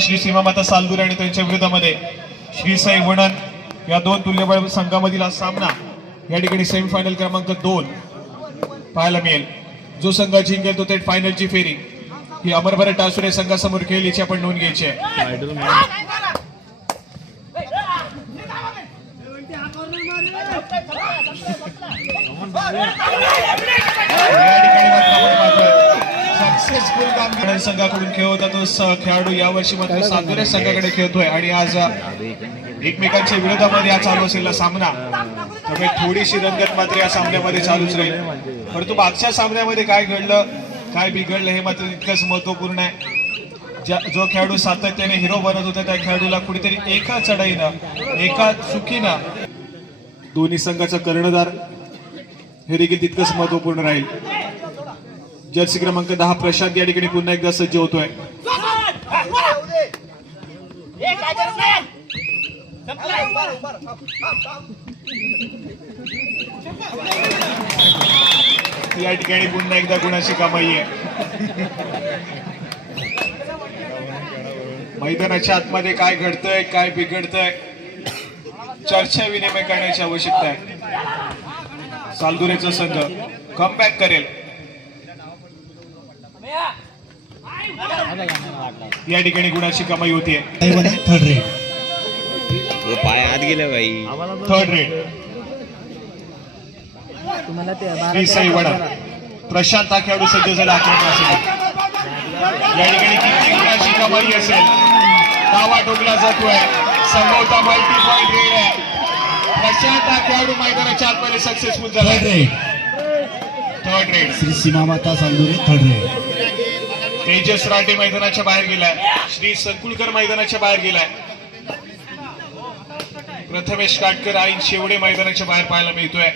श्री सीमामाता सालदुरे आणि त्यांच्या विरोधामध्ये श्री साई वणन या दोन तुल्यबळ संघामधील हा सामना या ठिकाणी सेमीफायनल क्रमांक 2 पाहायला मिळेल। जो संघ जिंकेल तो थेट फायनलची फेरी ही अमरभरत टासुरे संघासमोर खेळेल याची आपण नोंद घ्यायची आहे। सक्सेसफुल काम संघाकडून खेळ होता तो खेळाडू यावर्षी मात्र सालदुरे संघाकडे खेळतोय आणि आज एकमेकांच्या विरोधामध्ये हा चालू असलेला सामना, त्यामुळे थोडीशी रंगत मात्र या सामन्यामध्ये चालूच राहील। परंतु मागच्या सामन्यामध्ये काय घडलं काय बिघडलं हे मात्र तितकंच महत्वपूर्ण आहे। जो खेळाडू सातत्याने हिरो बनत होता त्या खेळाडूला कुठेतरी एका चढाईनं एका चुकीनं दोन्ही संघाचा कर्णधार हे देखील तितकंच महत्वपूर्ण राहील। जर्सी क्रमांक 10 प्रशांत या ठिकाणी पुन्हा एकदा सज्ज होतोय। या ठिकाणी पुन्हा एकदा गुणाची कमाई आहे। मैदानाच्या आतमध्ये काय घडतंय काय बिघडतंय चर्चा विनिमय करण्याची आवश्यकता आहे। सालदुरेचा संघ कमबॅक करेल या ठिकाणी गुणाची कमाई होतीये। थर्ड रेड पाय आत गेला भाई। थर्ड रेड श्री साई वणन प्रशांत हा खेळाडू सज्ज झाला आक्रमणासाठी। या ठिकाणी किती गुणाची कमाई असेल दावा ठोकला जातोय। संभवता मल्टी पॉइंट रेड आहे। प्रशांत हा खेळाडू मैदानाच्या आतमध्ये सक्सेसफुल झाला। Third raid Shri Seemamata Saldure third raid. Tejas Rathe मैदानाच्या बाहेर गेलाय। श्री संकुलकर मैदानाच्या बाहेर गेलाय। प्रथमेश काटकर आईन शेवडे मैदानाच्या बाहेर पाहायला मिळतोय।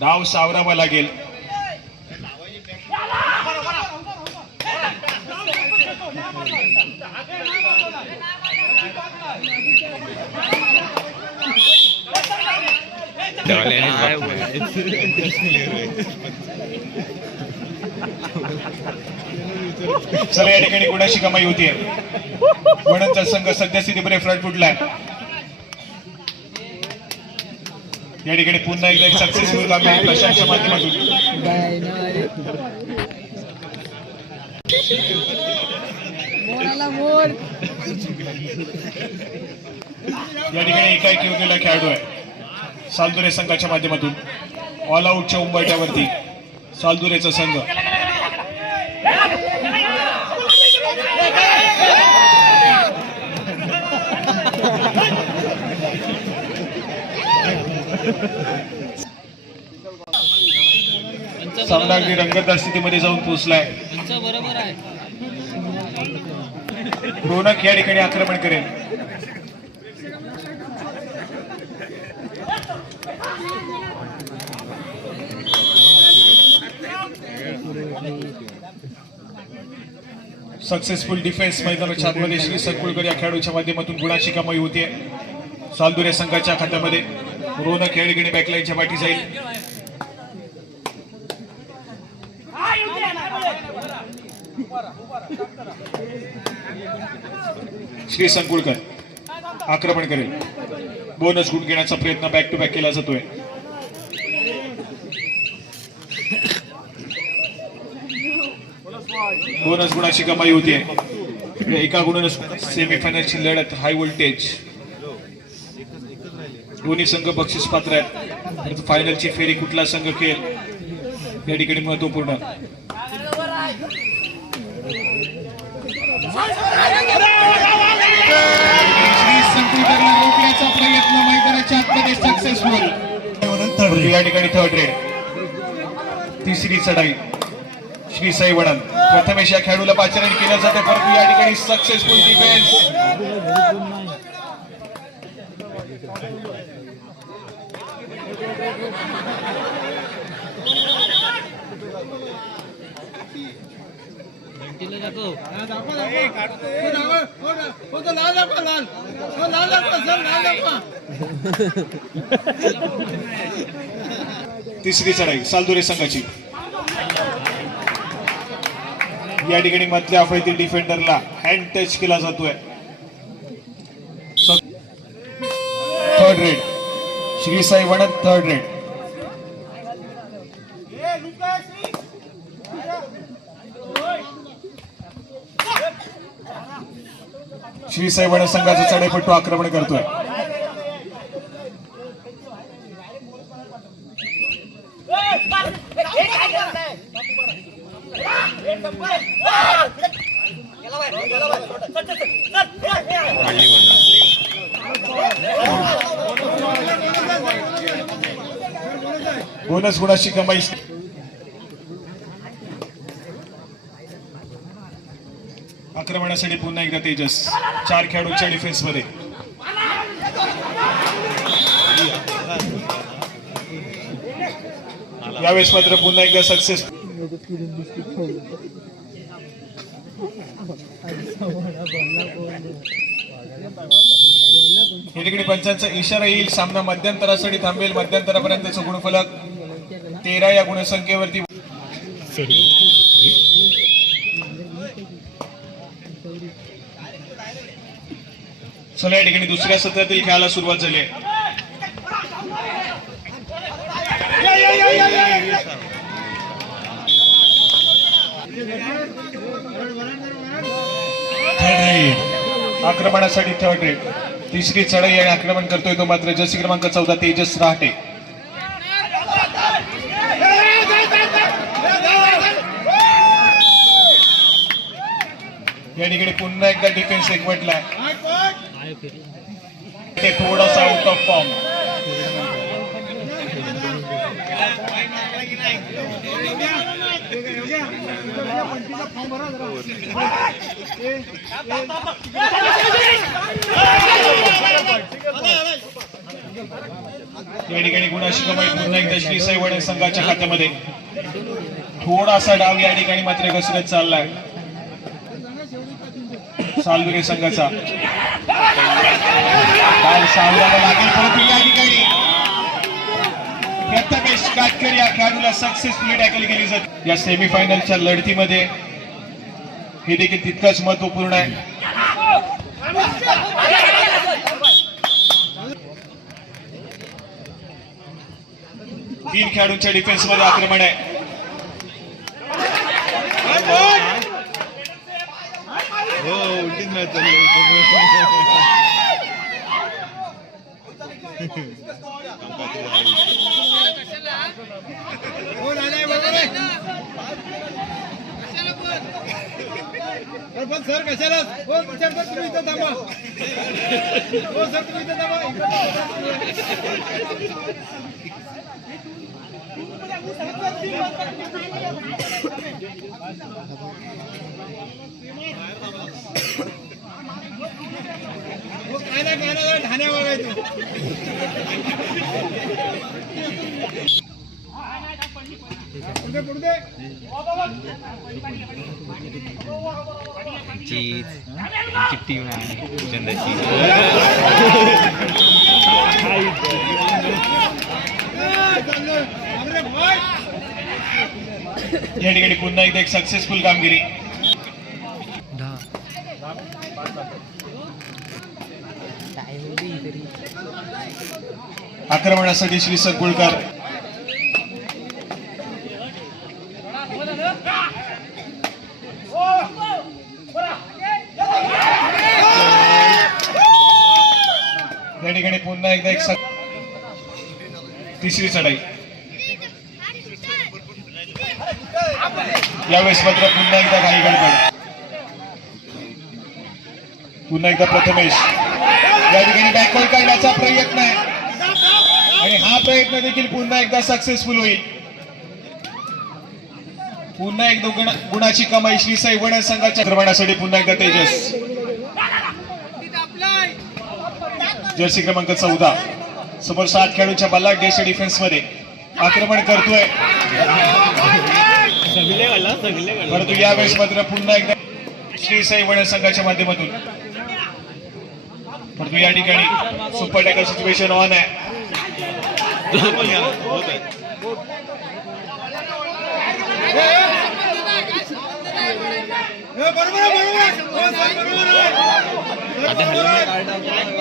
डाव सावरावा लागेल। चला या ठिकाणी गुणाची कमाई होतीये। वणनचा संघ सद्यस्थितीमध्ये फ्रंट फुटलाय। या ठिकाणी पुन्हा एकदा एक सक्सेसफुल काम आहे प्रशांतच्या माध्यमातून। या ठिकाणी एकाएकी होतेला खेळाडू आहे सालदुरे संघाच्या माध्यमातून। ऑल आउटच्या उंबरठ्यावरती सालदुरेचा संघ। सामना अगदी रंगतदार स्थितीमध्ये जाऊन पोहोचलाय। रोनक या ठिकाणी आक्रमण करेल। सक्सेसफुल डिफेन्स मैदानाच्या आतमध्ये श्री संकुलकर या खेळाडूच्या माध्यमातून गुणाची कमाई होतीये सालदुरे संघाच्या खात्यामध्ये। रोनक या ठिकाणी बॅकलाईनच्या पाठी जाईल। श्री संकुलकर आक्रमण करेल। बोनस गुण घेण्याचा प्रयत्न बॅक टू बॅक केला जातोय। बोनस गुणाची कमाई होतीये। एका गुणाने सेमीफायनलची लढत हाय व्होल्टेज। दोन्ही संघ बक्षीस पात्र आहेत। फायनलची फेरी कुठला संघ खेळेल या ठिकाणी महत्वपूर्ण। श्री संकुलकरला रोखण्याचा प्रयत्न मैदानाच्या आतमध्ये सक्सेसफुल। या ठिकाणी थर्ड रेड तिसरी चढाई श्री साई वणन। प्रथमेश या खेळाडूला पाचारण केलं जाते परंतु या ठिकाणी सक्सेसफुल डिफेन्स। तिसरी चढाई सालदुरे संघाची. या ठिकाणी मधल्या अफळीतील डिफेंडरला हँड टच केला जातोय. Third raid Shri Sai Vanad third raid. Shri Sai Vanad संघाचा चढाईपट्टू आक्रमण करतोय. बोनस गुणाची कमाई. आक्रमणासाठी पुन्हा एकदा तेजस 4 खेळाडूंच्या डिफेन्स मध्ये. यावेळेस मात्र पुन्हा एकदा सक्सेस. या ठिकाणी पंचांचा इशारा येईल. सामना मध्यंतरासाठी थांबेल. मध्यंतरापर्यंतचा गुणफलक 13 या गुणसंख्येवरती. चला या ठिकाणी दुसऱ्या सत्रातील खेळाला सुरुवात झाली आहे. आक्रमणासाठी थर्ड रेड. तिसरी चढाई आणि आक्रमण करतोय तो मात्र जर्सी क्रमांक 14 तेजस रहाटे. या ठिकाणी पुन्हा एकदा डिफेन्स एकवटलाय. ते थोडासा आउट ऑफ फॉर्म. या ठिकाणी गुणाची कमाई पुन्हा एकदा श्री साई वणद संघाच्या खात्यामध्ये. थोडासा डाव या ठिकाणी मात्र घसरत चाललाय सालदुरे संघाचा. डाव सावधान लागेल परंतु या ठिकाणी प्रथमेश काटकर या खेळाडूला सक्सेसफुली टॅकल केली जाते. या सेमीफायनलच्या लढतीमध्ये हे देखील तितकंच महत्वपूर्ण आहे. तीन खेळाडूंच्या डिफेन्स मध्ये आक्रमण आहे. सर कशाला तुम्ही इथं थांबा. हो सर तुम्ही इथं थांबा. काय ना ठाण्या बघायचो. पुढे चिट्टी चंदाची. या ठिकाणी पुन्हा एकदा एक सक्सेसफुल कामगिरी. आक्रमणासाठी श्री सगुळकर. या ठिकाणी पुन्हा एकदा एक तिसरी चढाई. यावेळेस मात्र पुन्हा एकदा घाई गडबड. पुन्हा एकदा प्रथमेश या ठिकाणी बॅकवर्ड काढण्याचा प्रयत्न आहे आणि हा प्रयत्न देखील पुन्हा एकदा सक्सेसफुल होईल. पुन्हा एक गुणाची कमाई श्री साई वणद संघाच्या आक्रमणासाठी पुन्हा एकदा तेजस. जर्सी क्रमांक 14 समोर 7 खेळाडूंच्या बल्लाढ्याच्या डिफेन्स मध्ये आक्रमण करतोय. परंतु यावेळेस मात्र पुन्हा एकदा श्री साई वणद संघाच्या माध्यमातून. परंतु या ठिकाणी सुपर टॅकल सिच्युएशन ऑन आहे. बरोबर आहे, बरोबर आहे. हो सर बरोबर आहे. आता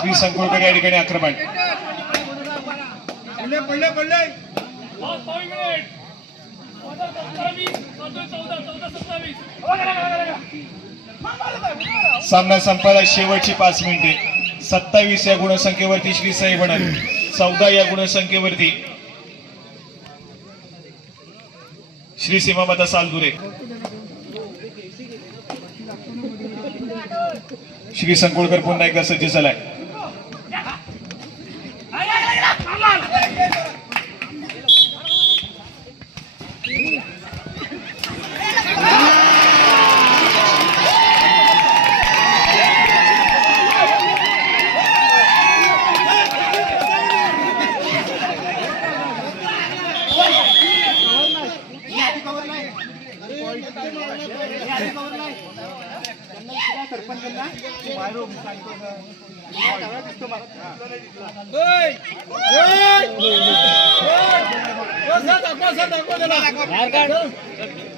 श्री संकुळकर या ठिकाणी आक्रमण. पडले पडले पडले. सामना संपायला शेवटची 5 मिनिटे. 27 या गुणसंख्येवरती श्री साई वडद, 14 या गुणसंख्येवरती श्री सीमामाता सालदुरे. श्री संकुळकर पुन्हा एकदा सज्ज झालाय.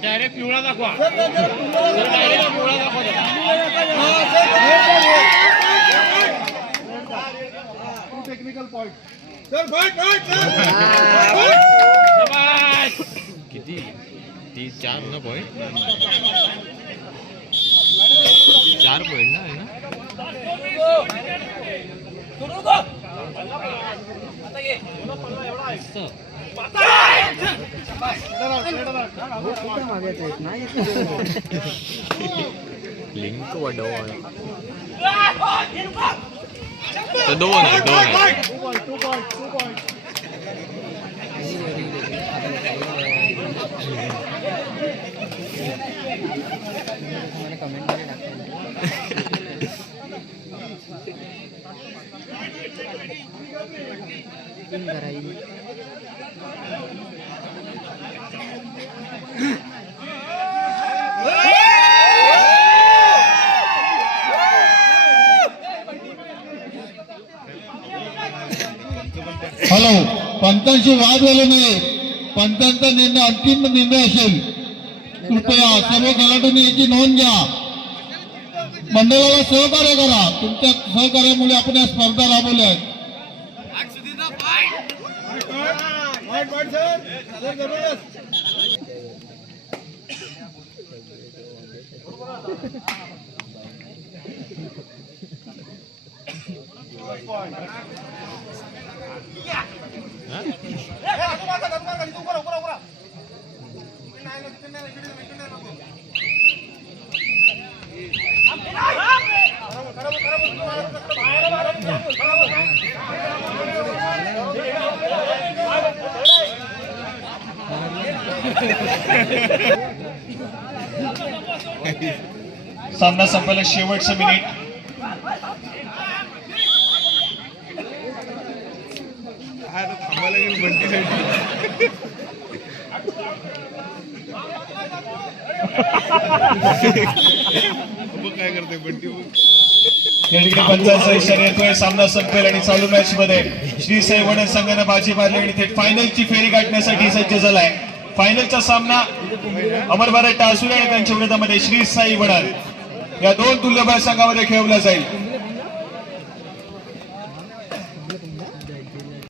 डायरेक्ट पिवळा दाखवा. Technical point sir. Fight fight किती 4 ना पॉईंट 4 पॉईंट ना आहे ना. लिंक वाढव तर 2 आहे. हॅलो, पंतांशी वाद झाले नाही. पंतांचा निर्णय अंतिम निर्णय असेल. कृपया सर्व खेळाडूंनी याची नोंद घ्या. मंडळाला सहकार्य करा. तुमच्या सहकार्यामुळे आपण या स्पर्धा राबवल्या आहेत. Fight fight sir. सर जबरदस्त. सामना संपायला शेवटचं मिनिट. काय करते बंटी. या ठिकाणी पंचांचा इशारा येतोय. सामना संपेल आणि चालू मॅच मध्ये श्री साई वडद संघानं बाजी मारली आणि थेट फायनलची फेरी गाठण्यासाठी सज्ज झालाय. फायनलचा सामना अमर भारत टासुरे आणि त्यांच्या विरोधामध्ये श्री साई वडद या 2 तुल्यबळ संघामध्ये खेळवला जाईल.